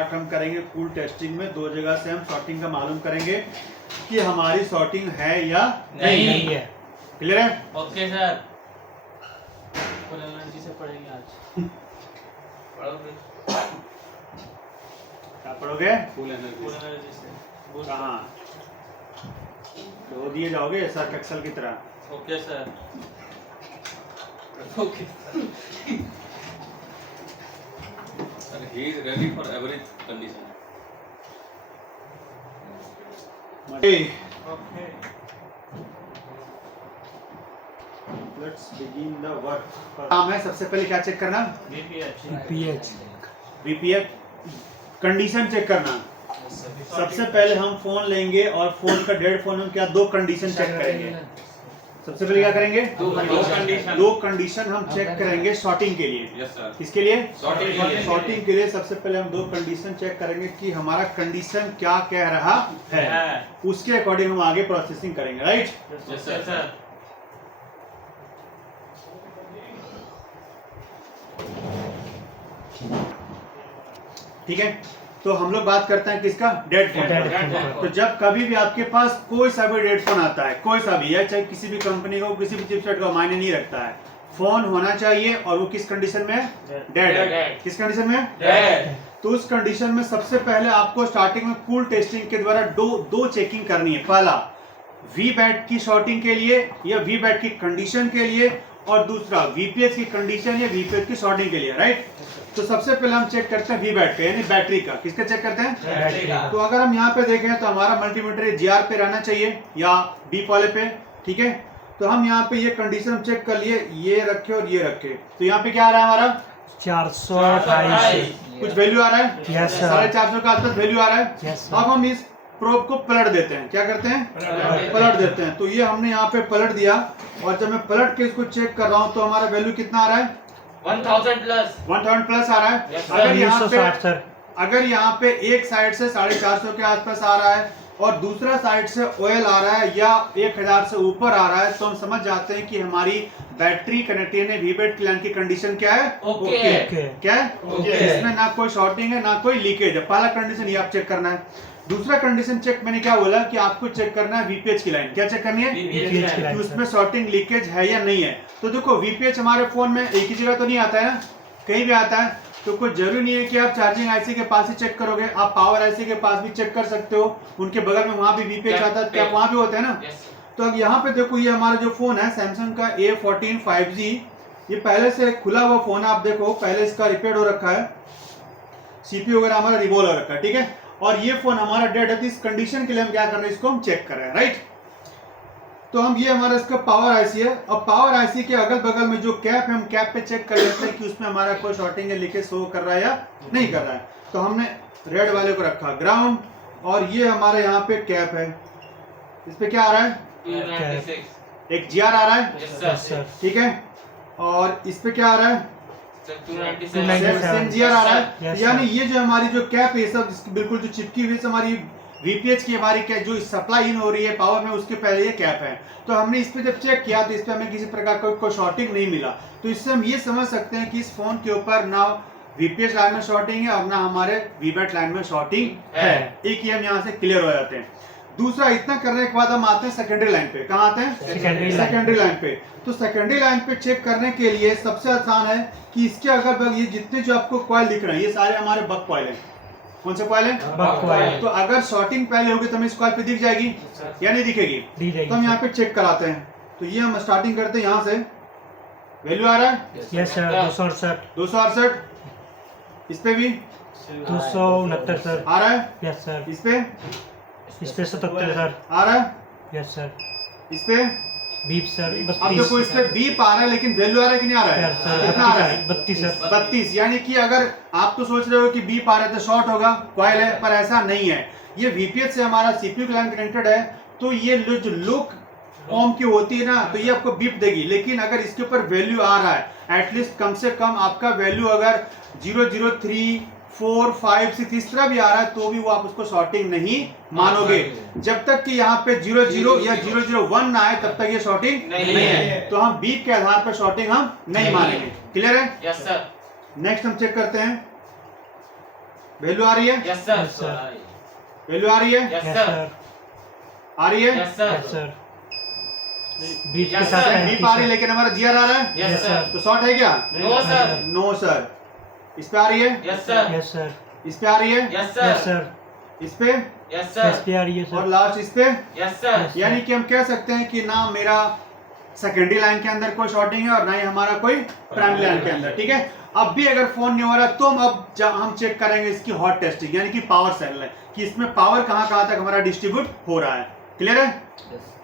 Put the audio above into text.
Part हम करेंगे cool testing में। दो जगह से हम शॉर्टिंग का मालूम करेंगे कि हमारी शॉर्टिंग है या नहीं है। क्लियर है? Okay sir. फुल एनर्जी से पढ़ेंगे आज। पढ़ोगे? क्या पढ़ोगे? फुल एनर्जी से। कहाँ? तो दिए जाओगे सर एक्सेल की तरह। Okay sir. Okay sir, he is ready for every condition. Okay. Let's begin the work. काम है सबसे पहले क्या चेक करना? वीपीएच कंडीशन चेक करना। सबसे पहले हम फोन लेंगे और फोन का डेड फोन में क्या दो कंडीशन चेक करेंगे। सबसे पहले क्या करेंगे? दो कंडीशन हम चेक करेंगे शॉर्टिंग के लिए। Yes sir. किसके लिए? शॉर्टिंग के लिए सबसे पहले हम दो कंडीशन चेक करेंगे कि हमारा कंडीशन क्या कह रहा है, उसके अकॉर्डिंग हम आगे प्रोसेसिंग करेंगे। राइट? Yes sir. ठीक है, तो हम लोग बात करते हैं किसका? Dead phone. तो जब कभी भी आपके पास कोई सा भी डेड फोन आता है, कोई सा भी, या चाहे किसी भी कंपनी का हो, किसी भी चिपसेट का, मायने नहीं रखता है, फोन होना चाहिए और वो किस कंडीशन में है? डेड है। किस कंडीशन में? डेड। तो उस कंडीशन में सबसे पहले आपको स्टार्टिंग में कूल टेस्टिंग के द्वारा दो चेकिंग करनी है। पहला वी बैट की शॉर्टिंग के लिए या वी बैट की कंडीशन के लिए, और दूसरा वीपीएच की कंडीशन या वीपीएच की शॉर्टिंग के लिए। राइट? तो सबसे पहले हम चेक करते हैं वी बैट का, यानी बैटरी का। किसका चेक करते हैं? बैटरी का। तो अगर हम यहाँ पे देखें तो हमारा मल्टीमीटर जीआर पे रहना चाहिए या बीप वाले पे। ठीक है, तो हम यहाँ पे ये कंडीशन चेक कर लिए, ये रखे और ये रखे। तो यहाँ पे क्या आ रहा है हमारा? 428। कुछ वैल्यू आ रहा है? Yes, sir. 450 का आसपास वैल्यू आ रहा है। Yes, sir. अब हम इस प्रोब को पलट देते हैं। क्या करते हैं? पलट देते हैं। तो ये हमने यहाँ पे पलट दिया, और जब मैं पलट के इसको चेक कर रहा हूँ तो हमारा वैल्यू कितना आ रहा है? 1000 प्लस। 1000 प्लस आ रहा है। Yes, sir. अगर यहाँ पे एक साइड से 450 के आसपास आ रहा है और दूसरा साइड से ऑयल आ रहा है या 1000 से ऊपर आ रहा है, तो हम समझ जाते हैं कि हमारी बैटरी कनेक्टेड है, वीबेट की लाइन की कंडीशन क्या है? ओके। क्या है? इसमें ना कोई शॉर्टिंग है ना कोई लीकेज है। पहला कंडीशन ये आप चेक करना है। दूसरा कंडीशन चेक मैंने क्या बोला कि आपको चेक करना है वीपीएच की लाइन। क्या चेक करनी है? VPH की कि उसमें शॉर्टिंग लीकेज है या नहीं है। तो देखो वीपीएच हमारे फोन में एक ही जगह तो नहीं आता है ना, कहीं भी आता है। तो कोई जरूरी नहीं है कि आप चार्जिंग आईसी के पास ही चेक करोगे, आप पावर आईसी के पास भी चेक कर सकते हो। उनके बगल में वहां भी वीपीएच आता है, क्या वहां भी होता है ना? तो अब यहाँ पे देखो, ये हमारा जो फोन है सैमसंग का A14 5G, ये पहले से खुला हुआ फोन है। आप देखो पहले इसका रिपेयर हो रखा है, सीपीयू वगैरह हमारा रिवॉल्व हो रखा है। ठीक है, और ये फोन हमारा डेड है। तो इस कंडीशन के लिए हम क्या कर रहे हैं? इसको हम चेक कर रहे हैं। राइट? तो हम ये हमारा इसका पावर आईसी है, और पावर आईसी के अगल बगल में जो कैप है, हम कैप पे चेक कर लेते हैं कि उसमें हमारा कोई शॉर्टिंग या लीकेज शो कर रहा है या नहीं कर रहा है। तो हमने रेड वाले को रखा ग्राउंड, और ये हमारे यहाँ पे कैप है, इस पे क्या आ रहा है? 296। एक जीआर आ रहा है। Yes sir. ठीक है, और इस पे क्या आ रहा है? 297। सेम जीआर आ रहा है। Yes, यानी ये जो हमारी जो कैप है सब बिल्कुल जो चिपकी हुई हमारी वीपीएच की हमारी क्या जो सप्लाई इन हो रही है पावर में, उसके पहले ये कैप है। तो हमने इस पे जब चेक किया तो इस पे हमें किसी प्रकार का कोई शॉर्टिंग नहीं मिला। तो इससे हम ये समझ सकते हैं कि इस फोन के ऊपर ना वीपीएच लाइन में शॉर्टिंग है और ना हमारे वीबैट लाइन में शॉर्टिंग है। एक ही हम यहाँ से क्लियर हो जाते हैं। दूसरा, इतना करने के बाद हम आते हैं सेकेंडरी लाइन पे। कहाँ आते हैं? सेकेंडरी लाइन पे। तो सेकेंडरी लाइन पे चेक करने के लिए सबसे आसान है कि इसके अगल बगल ये जितने जो आपको कॉइल दिख रहे हैं, ये सारे हमारे बक कॉइल हैं। कौन से कॉइल है? बक कॉइल। तो अगर शॉर्टिंग पहले होगी तो हमें इस कॉइल पे दिख जाएगी या नहीं दिखेगी? तो हम यहाँ पे चेक कराते हैं। तो ये हम स्टार्टिंग करते हैं, यहाँ से वैल्यू आ रहा है। Yes sir. 268। इस पे भी 269 सर। आ रहा है। Yes sir. इस पे 77 सर। आ रहा है। Yes sir. इस पे बीप सर अब देखो, इस पे बीप आ रहा है लेकिन वैल्यू आ रहा है कि नहीं आ रहा है? कितना आ रहा है? 32 सर। 32। यानी कि अगर आप तो सोच रहे हो कि बीप आ रहा है तो शॉर्ट होगा, कॉइल है, पर ऐसा नहीं है। ये वीपीएच से हमारा सीपीयू की लाइन कनेक्टेड है, तो ये जो लुक ओम की होती है ना, तो ये आपको बीप देगी। लेकिन अगर इसके ऊपर वैल्यू आ रहा है, एटलीस्ट कम से कम आपका वैल्यू अगर 003 4 5 6 इस तरह भी आ रहा है, तो भी वो आप उसको शॉर्टिंग नहीं मानोगे। जब तक कि यहाँ पे 00 या 001 ना आए तब तक ये शॉर्टिंग नहीं है। तो हम बीप के आधार पर शॉर्टिंग हम नहीं मानेंगे। क्लियर है? Yes sir. नेक्स्ट हम चेक करते हैं वैल्यू आ रही है, Yes sir. Yes, sir. Value आ रही है, Yes यस sir. सर आ रही है, Yes sir. Yes sir beep के Yes, साथ sir. बीप आ रही है लेकिन हमारा जीआर आ रहा है, Yes Yes, sir. sir. तो शॉर्ट है क्या? No sir. No sir. इस पे आ रही है, Yes sir. यस सर इस पे आ रही है, Yes यस sir. सर इस पे, Yes यस sir. पे आ रही है और सर लास्ट इस पे। Yes sir. Yes. यानी कि हम कह सकते हैं कि ना मेरा सेकेंडरी लाइन के अंदर कोई शॉर्टिंग है और ना ही हमारा कोई प्राइमरी लाइन के अंदर, ठीक है। अब भी अगर फोन नहीं हो रहा तो हम चेक करेंगे इसकी हॉट टेस्टिंग यानी कि पावर सेल है कि इसमें पावर कहां तक हमारा डिस्ट्रीब्यूट हो रहा है। क्लियर है? Yes.